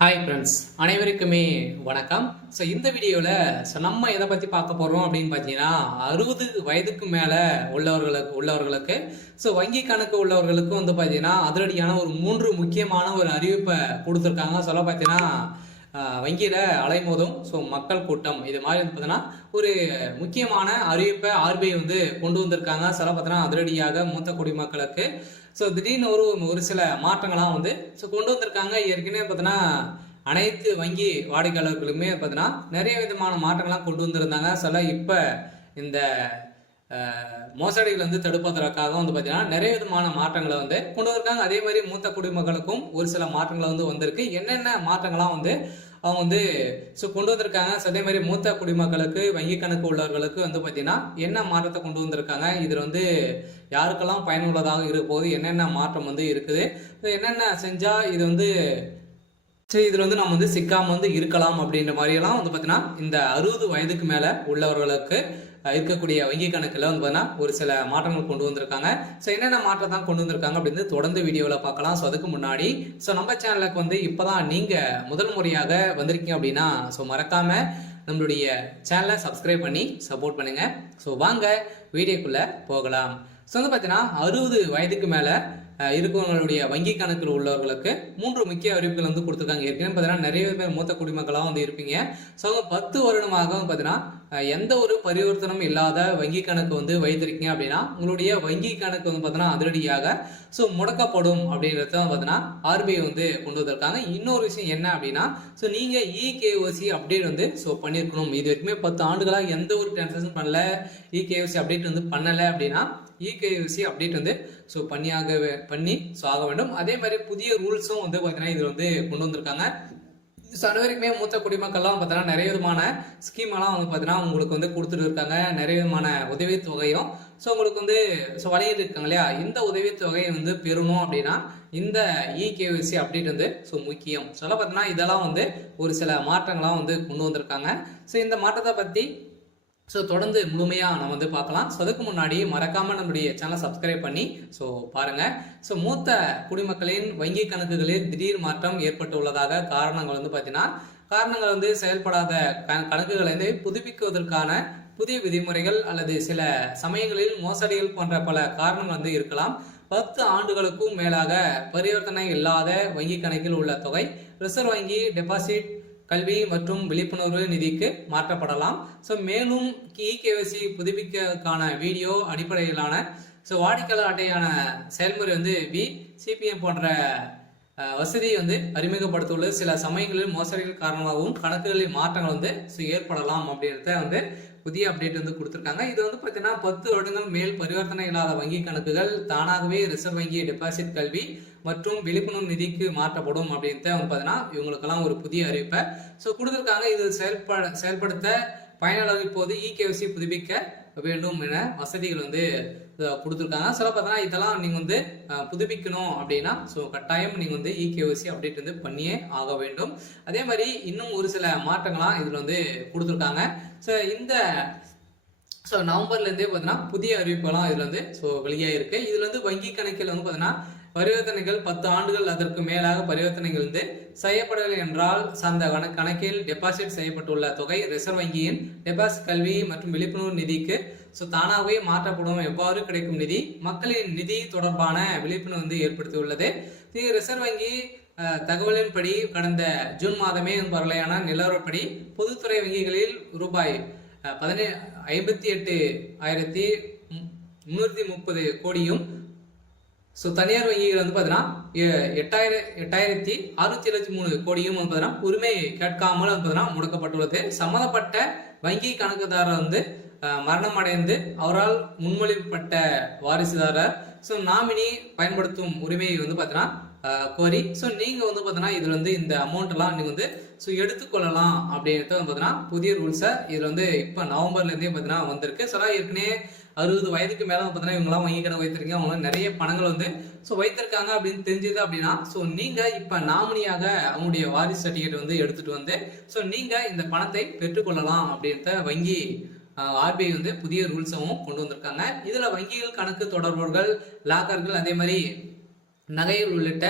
Hi friends, அனைவருக்குமே வணக்கம். So இந்த வீடியோவில் நம்ம எதை பற்றி பார்க்க போகிறோம் அப்படின்னு பார்த்தீங்கன்னா 60 வயதுக்கு மேலே உள்ளவர்களுக்கு ஸோ வங்கி கணக்கு உள்ளவர்களுக்கும் வந்து பார்த்தீங்கன்னா அதிரடியான ஒரு 3 முக்கியமான ஒரு அறிவிப்பை கொடுத்துருக்காங்க. சொல்ல பார்த்தீங்கன்னா வங்கியில் அலைமோதும் ஸோ மக்கள் கூட்டம் இது மாதிரி வந்து பார்த்தீங்கன்னா ஒரு முக்கியமான அறிவிப்பை ஆர்பிஐ வந்து கொண்டு வந்திருக்காங்க. சொல்ல பார்த்தீங்கன்னா அதிரடியாக மூத்த குடிமக்களுக்கு ஸோ திடீர்னு ஒரு சில மாற்றங்கள்லாம் வந்து ஸோ கொண்டு வந்திருக்காங்க. ஏற்கனவே பார்த்தீங்கன்னா அனைத்து வங்கி வாடிக்கையாளர்களுமே பார்த்தீங்கன்னா நிறைய விதமான மாற்றங்கள்லாம் கொண்டு வந்திருந்தாங்க. சில இப்போ இந்த மோசடிகள் வந்து தடுப்பதற்காக வந்து பார்த்தீங்கன்னா நிறைய விதமான மாற்றங்களை வந்து கொண்டு வந்திருக்காங்க. அதே மாதிரி மூத்த குடிமக்களுக்கும் ஒரு சில மாற்றங்களை வந்து வந்திருக்கு. என்னென்ன மாற்றங்கள்லாம் வந்து அவங்க வந்து ஸோ கொண்டு வந்திருக்காங்க. அதே மாதிரி மூத்த குடிமக்களுக்கு வங்கி கணக்கு உள்ளவர்களுக்கு வந்து பார்த்தீங்கன்னா என்ன மாற்றத்தை கொண்டு வந்திருக்காங்க, இதில் வந்து யாருக்கெல்லாம் பயனுள்ளதாக இருக்க போது, என்னென்ன மாற்றம் வந்து இருக்குது, என்னென்ன செஞ்சால் இது வந்து சரி இதில் வந்து நம்ம வந்து சிக்காமல் வந்து இருக்கலாம் அப்படின்ற மாதிரியெல்லாம் வந்து பார்த்தீங்கன்னா இந்த 60 வயதுக்கு மேலே உள்ளவர்களுக்கு இருக்கக்கூடிய வங்கி கணக்கில் வந்து பார்த்தீங்கன்னா ஒரு சில மாற்றங்கள் கொண்டு வந்திருக்காங்க. ஸோ என்னென்ன மாற்றம் தான் கொண்டு வந்திருக்காங்க அப்படின்னு தொடர்ந்து வீடியோவில் பார்க்கலாம். ஸோ அதுக்கு முன்னாடி ஸோ நம்ம சேனலுக்கு வந்து இப்போ தான் நீங்கள் முதல் முறையாக வந்திருக்கீங்க அப்படின்னா ஸோ மறக்காமல் நம்மளுடைய சேனலை சப்ஸ்கிரைப் பண்ணி சப்போர்ட் பண்ணுங்கள். ஸோ வாங்க வீடியோக்குள்ளே போகலாம். ஸோ வந்து பார்த்தீங்கன்னா 60 வயதுக்கு மேலே இருக்கிறவங்களுடைய வங்கி கணக்கில் உள்ளவர்களுக்கு 3 முக்கிய அறிவிப்புகள் வந்து கொடுத்துருக்காங்க. ஏற்கனவே பார்த்தீங்கன்னா நிறைய பேர் மூத்த குடிமக்களாக வந்து இருப்பீங்க. ஸோ 10 வருடமாக பார்த்தீங்கன்னா எந்த ஒரு பரிவர்த்தனும் இல்லாத வங்கி கணக்கு வந்து வைத்திருக்கீங்க அப்படின்னா உங்களுடைய வங்கி கணக்கு வந்து பார்த்தீங்கன்னா அதிரடியாக ஸோ முடக்கப்படும் அப்படின்றத பார்த்தீங்கன்னா ஆர்பிஐ வந்து கொண்டு வந்திருக்காங்க. இன்னொரு விஷயம் என்ன அப்படின்னா ஸோ நீங்கள் இகேஒசி அப்டேட் வந்து ஸோ பண்ணியிருக்கணும். இது வரைக்குமே 10 ஆண்டுகளாக எந்த ஒரு டிரான்சாக்ஷன் பண்ணல, இகேஒசி அப்டேட் வந்து பண்ணலை அப்படின்னா இகேஒசி அப்டேட் வந்து ஸோ பண்ணி ஸோ ஆக வேண்டும். அதே மாதிரி புதிய ரூல்ஸும் வந்து பார்த்தீங்கன்னா இதில் வந்து கொண்டு வந்திருக்காங்க. ஸோ அனைவருக்குமே மூத்த குடிமக்கள்லாம் பார்த்தீங்கன்னா நிறைய விதமான ஸ்கீமெல்லாம் வந்து பார்த்தீங்கன்னா உங்களுக்கு வந்து கொடுத்துட்டு இருக்காங்க. நிறைய விதமான உதவித்தொகையும் ஸோ உங்களுக்கு வந்து ஸோ வழங்கிட்டு இருக்காங்க இல்லையா. இந்த உதவித்தொகையை வந்து பெறணும் அப்படின்னா இந்த இகேஒசி அப்டேட் வந்து ஸோ முக்கியம். சொல்ல பார்த்தீங்கன்னா இதெல்லாம் வந்து ஒரு சில மாற்றங்கள்லாம் வந்து கொண்டு வந்திருக்காங்க. ஸோ இந்த மாற்றத்தை பற்றி ஸோ தொடர்ந்து முழுமையாக நம்ம வந்து பார்க்கலாம். ஸோ அதுக்கு முன்னாடி மறக்காமல் நம்முடைய சேனலை சப்ஸ்கிரைப் பண்ணி ஸோ பாருங்கள். ஸோ மூத்த குடிமக்களின் வங்கி கணக்குகளில் திடீர் மாற்றம் ஏற்பட்டுள்ளதாக காரணங்கள் வந்து பார்த்தீங்கன்னா செயல்படாத கணக்குகளை வந்து புதுப்பிக்குவதற்கான புதிய விதிமுறைகள் அல்லது சில சமயங்களில் மோசடிகள் போன்ற பல காரணங்கள் வந்து இருக்கலாம். 10 ஆண்டுகளுக்கும் மேலாக பரிவர்த்தனை இல்லாத வங்கி கணக்கில் உள்ள தொகை ரிசர்வ் வங்கி டெபாசிட் கல்வி மற்றும் விழிப்புணர்வு நிதிக்கு மாற்றப்படலாம். ஸோ மேலும் இகேஒசி புதுப்பிக்கிறதுக்கான வீடியோ அடிப்படையிலான ஸோ வாடிக்கையாளர் அட்டையான செயல்முறை வந்து சிபிஎம் போன்ற வசதியை வந்து அறிமுகப்படுத்தியுள்ளது. சில சமயங்களில் மோசடிகள் காரணமாகவும் கணக்குகளில் மாற்றங்கள் வந்து ஸோ ஏற்படலாம் அப்படின்றத வந்து புதிய அப்டேட் வந்து கொடுத்துருக்காங்க. இது வந்து பார்த்தீங்கன்னா 10 வருடங்கள் மேல் பரிவர்த்தனை இல்லாத வங்கி கணக்குகள் தானாகவே ரிசர்வ் வங்கி டெபாசிட் கல்வி மற்றும் விழிப்புணர்வு நிதிக்கு மாற்றப்படும் அப்படின்ட்டு வந்து பார்த்தீங்கன்னா இவங்களுக்கெல்லாம் ஒரு புதிய அறிவிப்பை ஸோ கொடுத்துருக்காங்க. இது செயல்படுத்த பயனாளர் இப்போது இகேஒசி புதுப்பிக்க வேண்டும் என வசதிகள் வந்து கொடுத்துருக்காங்க. சில பார்த்தீங்கன்னா இதெல்லாம் நீங்கள் வந்து புதுப்பிக்கணும் அப்படின்னா ஸோ கட்டாயம் நீங்கள் வந்து இகேஒசி அப்டேட் வந்து பண்ணியே ஆக வேண்டும். அதே மாதிரி இன்னும் ஒரு சில மாற்றங்கள்லாம் இதில் வந்து கொடுத்துருக்காங்க. ஸோ நவம்பர்லேருந்தே பார்த்தீங்கன்னா புதிய அறிவிப்புகள்லாம் இதில் வந்து ஸோ வெளியாகிருக்கு. இதில் வந்து வங்கி கணக்கில் வந்து பார்த்தீங்கன்னா பரிவர்த்தனைகள் 10 ஆண்டுகள் அதற்கு மேலாக பரிவர்த்தனைகள் வந்து செய்யப்படவில்லை என்றால் அந்த கணக்கில் டெபாசிட் செய்யப்பட்டுள்ள தொகை ரிசர்வ் வங்கியின் டெபாசிட் கல்வி மற்றும் விழிப்புணர்வு நிதிக்கு ஸோ தானாகவே மாற்றப்படும். எவ்வாறு கிடைக்கும் நிதி மக்களின் நிதி தொடர்பான விழிப்புணர்வு வந்து ஏற்படுத்தியுள்ளது. ரிசர்வ் வங்கி தகவலின்படி கடந்த ஜூன் மாதமே வரலையான நிலவரப்படி பொதுத்துறை வங்கிகளில் ரூபாய் 58,330 கோடியும் ஸோ தனியார் வங்கிகள் வந்து பார்த்தீங்கன்னா 8,673 கோடியும் வந்து பார்த்தீங்கன்னா உரிமை கேட்காமல் வந்து பார்த்தீங்கன்னா முடக்கப்பட்டுள்ளது. சம்மந்தப்பட்ட வங்கி கணக்குதாரர் வந்து மரணம் அடைந்து அவரால் முன்மொழிப்பட்ட வாரிசுதாரர் ஸோ நாமினி பயன்படுத்தும் உரிமையை வந்து பார்த்தீங்கன்னா கோரி ஸோ நீங்கள் வந்து பார்த்தீங்கன்னா இதில் வந்து இந்த அமௌண்ட் எல்லாம் நீங்கள் வந்து ஸோ எடுத்துக்கொள்ளலாம் அப்படின்றத வந்து பார்த்தீங்கன்னா புதிய ரூல்ஸை இதில் வந்து இப்போ நவம்பர்லேருந்தே பார்த்தீங்கன்னா வந்திருக்கு. ஸோ ஏற்கனவே 60 வயதுக்கு மேலே பார்த்தீங்கன்னா இவங்கெல்லாம் வங்கி கணக்கு வைத்திருக்கீங்க, அவங்களாம் நிறைய பணங்கள் வந்து ஸோ வைத்திருக்காங்க அப்படின்னு தெரிஞ்சது அப்படின்னா ஸோ நீங்கள் இப்போ நாமினியாக அவங்களுடைய வாரிசு சர்டிஃபிகேட் வந்து எடுத்துகிட்டு வந்து ஸோ நீங்கள் இந்த பணத்தை பெற்றுக்கொள்ளலாம் அப்படின்றத வங்கி ஆர்பிஐ வந்து புதிய ரூல்ஸும் கொண்டு வந்திருக்காங்க. இதில் வங்கிகள் கணக்கு தொடர்பவர்கள் லாக்கர்கள் அதே மாதிரி நகைகள் உள்ளிட்ட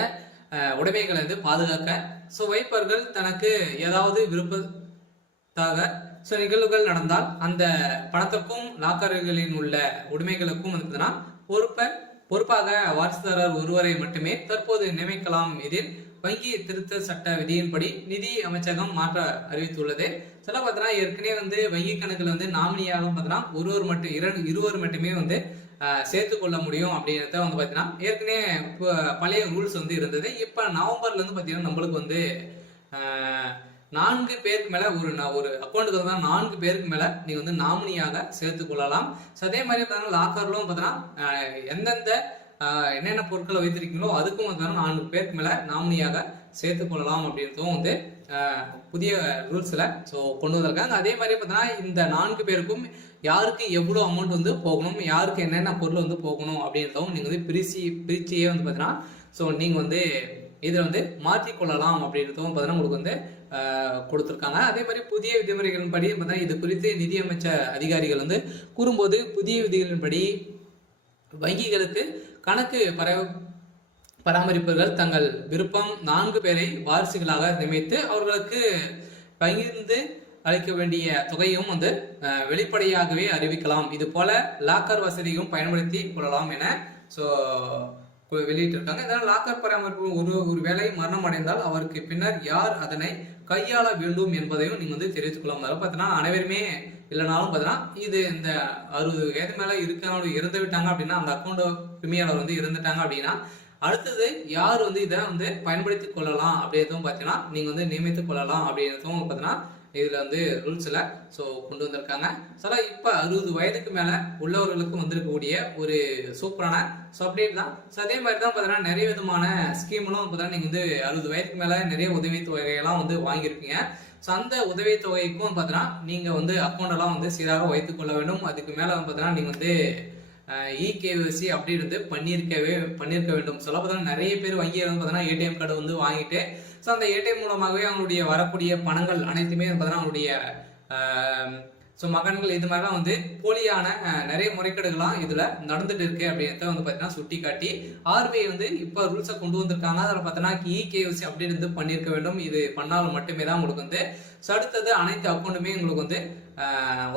உடைமைகளை வந்து பாதுகாக்க ஸோ வைப்பவர்கள் தனக்கு ஏதாவது விருப்பத்தாக ஸோ நிகழ்வுகள் நடந்தால் அந்த பணத்திற்கும் லாக்கர்களின் உள்ள உடைமைகளுக்கும் வந்து பார்த்தீங்கன்னா பொறுப்பாக வாரிசுதாரர் ஒருவரை மட்டுமே தற்போது நியமிக்கலாம். இதில் வங்கி திருத்த சட்ட விதியின்படி நிதி அமைச்சகம் மாற்ற அறிவித்துள்ளது. சில பார்த்தீங்கன்னா ஏற்கனவே வந்து வங்கி கணக்குல வந்து நாமினியாக பார்த்தீங்கன்னா இருவர் மட்டுமே வந்து சேர்த்து கொள்ள முடியும் அப்படின்றத வந்து பார்த்தீங்கன்னா ஏற்கனவே பழைய ரூல்ஸ் வந்து இருந்தது. இப்போ நவம்பர்ல இருந்து பார்த்தீங்கன்னா நம்மளுக்கு வந்து 4 பேருக்கு மேல ஒரு அக்கௌண்ட்டுக்கு வந்து 4 பேருக்கு மேல நீங்க வந்து நாமினியாக சேர்த்து கொள்ளலாம். அதே மாதிரி பார்த்தீங்கன்னா லாக்கர்லும் பார்த்தீங்கன்னா எந்தெந்த என்னென்ன பொருட்களை வைத்திருக்கீங்களோ அதுக்கும் வந்து 4 பேருக்கு மேல நாமினியாக சேர்த்து கொள்ளலாம் அப்படின்றதும் வந்து புதிய ரூல்ஸ்ல ஸோ கொண்டு வந்திருக்காங்க. அதே மாதிரி பார்த்தீங்கன்னா இந்த 4 பேருக்கும் யாருக்கு எவ்வளோ அமௌண்ட் வந்து போகணும், யாருக்கு என்னென்ன பொருள் வந்து போகணும் அப்படின்றதும் நீங்க வந்து பிரிச்சியே வந்து பார்த்தீங்கன்னா ஸோ நீங்க வந்து இதில் வந்து மாற்றிக்கொள்ளலாம் அப்படின்றதும் பார்த்தீங்கன்னா உங்களுக்கு வந்து கொடுத்துருக்காங்க. அதே மாதிரி புதிய விதிமுறைகளின் படி பார்த்தீங்கன்னா இது குறித்து நிதியமைச்ச அதிகாரிகள் வந்து கூறும்போது புதிய விதிகளின்படி வங்கிகளுக்கு கணக்கு பராமரிப்பவர்கள் தங்கள் விருப்பம் 4 பேரை வாரிசுகளாக நியமித்து அவர்களுக்கு பகிர்ந்து அளிக்க வேண்டிய தொகையும் வந்து வெளிப்படையாகவே அறிவிக்கலாம். இது போல லாக்கர் வசதியும் பயன்படுத்தி கொள்ளலாம் என வெளியிட்டிருக்காங்க. இதனால் லாக்கர் பராமரிப்பு ஒரு வேலை மரணம் அடைந்தால் அவருக்கு பின்னர் யார் அதனை கையாள வேண்டும் என்பதையும் நீங்க வந்து தெரிவித்துக் கொள்ளலாம். அதாவது பார்த்தீங்கன்னா அனைவருமே இல்லைனாலும் பார்த்தீங்கன்னா இது இந்த 60 வயது மேல இருக்கிறவங்க இறந்து விட்டாங்க அப்படின்னா அந்த அக்கௌண்ட் உரிமையாளர் வந்து இறந்துட்டாங்க அப்படின்னா அடுத்தது யார் வந்து இதை வந்து பயன்படுத்தி கொள்ளலாம் அப்படின்றதும் பார்த்தீங்கன்னா நீங்க வந்து நியமித்துக் கொள்ளலாம் அப்படின்றதும் பார்த்தீங்கன்னா இதுல வந்து ரூல்ஸ்ல கொண்டு வந்திருக்காங்க. இப்ப 60 வயதுக்கு மேல உள்ளவர்களுக்கு வந்திருக்கக்கூடிய ஒரு சூப்பரான அப்டேட் தான். அதே மாதிரி தான் பார்த்தீங்கன்னா நிறைய விதமான ஸ்கீம்லாம் பார்த்தீங்கன்னா நீங்க வந்து 60 வயதுக்கு மேல நிறைய உதவி தொகையெல்லாம் வந்து வாங்கியிருப்பீங்க. அந்த உதவி தொகைக்கும் பார்த்தீங்கன்னா நீங்க வந்து அக்கௌண்ட் எல்லாம் வந்து சீராக வைத்துக் கொள்ள வேண்டும். அதுக்கு மேல பார்த்தீங்கன்னா நீங்க வந்து இகேஒய்சி அப்படின்றது பண்ணியிருக்க வேண்டும். சொல்ல பார்த்தீங்கன்னா நிறைய பேர் வங்கியில் வந்து பார்த்தீங்கன்னா ஏடிஎம் கார்டு வந்து வாங்கிட்டு அந்த ஏடிஎம் மூலமாகவே அவங்களுடைய வரக்கூடிய பணங்கள் அனைத்துமே பார்த்தீங்கன்னா அவங்களுடைய மகன்கள் இது மாதிரிலாம் வந்து போலியான நிறைய முறைகேடுகள்லாம் இதுல நடந்துட்டு இருக்கு அப்படின்றத வந்து பார்த்தீங்கன்னா சுட்டி காட்டி ஆர்பிஐ வந்து இப்போ ரூல்ஸை கொண்டு வந்திருக்காங்க. அதில் பார்த்தீங்கன்னா இகேஒய்சி அப்படின்னு பண்ணியிருக்க வேண்டும். இது பண்ணாலும் மட்டுமே தான் உங்களுக்கு வந்து அடுத்தது அனைத்து அக்கௌண்ட்டுமே உங்களுக்கு வந்து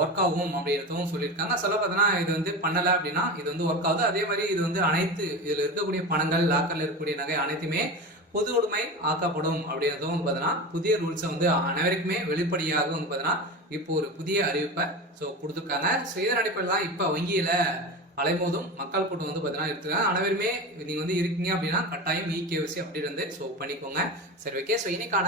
ஒர்க் ஆகும் அப்படின்றதும் சொல்லியிருக்காங்க. பார்த்தீங்கன்னா இது வந்து பண்ணலை அப்படின்னா இது வந்து ஒர்க் ஆகுது. அதே மாதிரி இது வந்து அனைத்து இதுல இருக்கக்கூடிய பணங்கள் லாக்கர்ல இருக்கக்கூடிய நகை அனைத்துமே பொது உடைமை ஆக்கப்படும் அப்படின்றதும் வந்து பார்த்தீங்கன்னா புதிய ரூல்ஸை வந்து அனைவருக்குமே வெளிப்படையாக வந்து பார்த்தீங்கன்னா இப்போ ஒரு புதிய அறிவிப்பை கொடுத்துருக்காங்க. இதன் அடிப்படையில் தான் இப்போ வங்கியில அலைமோதும் மக்கள் கூட்டம் வந்து பார்த்தீங்கன்னா எடுத்துக்காங்க. அனைவருமே நீங்க வந்து இருக்கீங்க அப்படின்னா கட்டாயம் இகேஒய்சி அப்படி வந்து பண்ணிக்கோங்க. சரி, ஓகே. இன்னைக்கான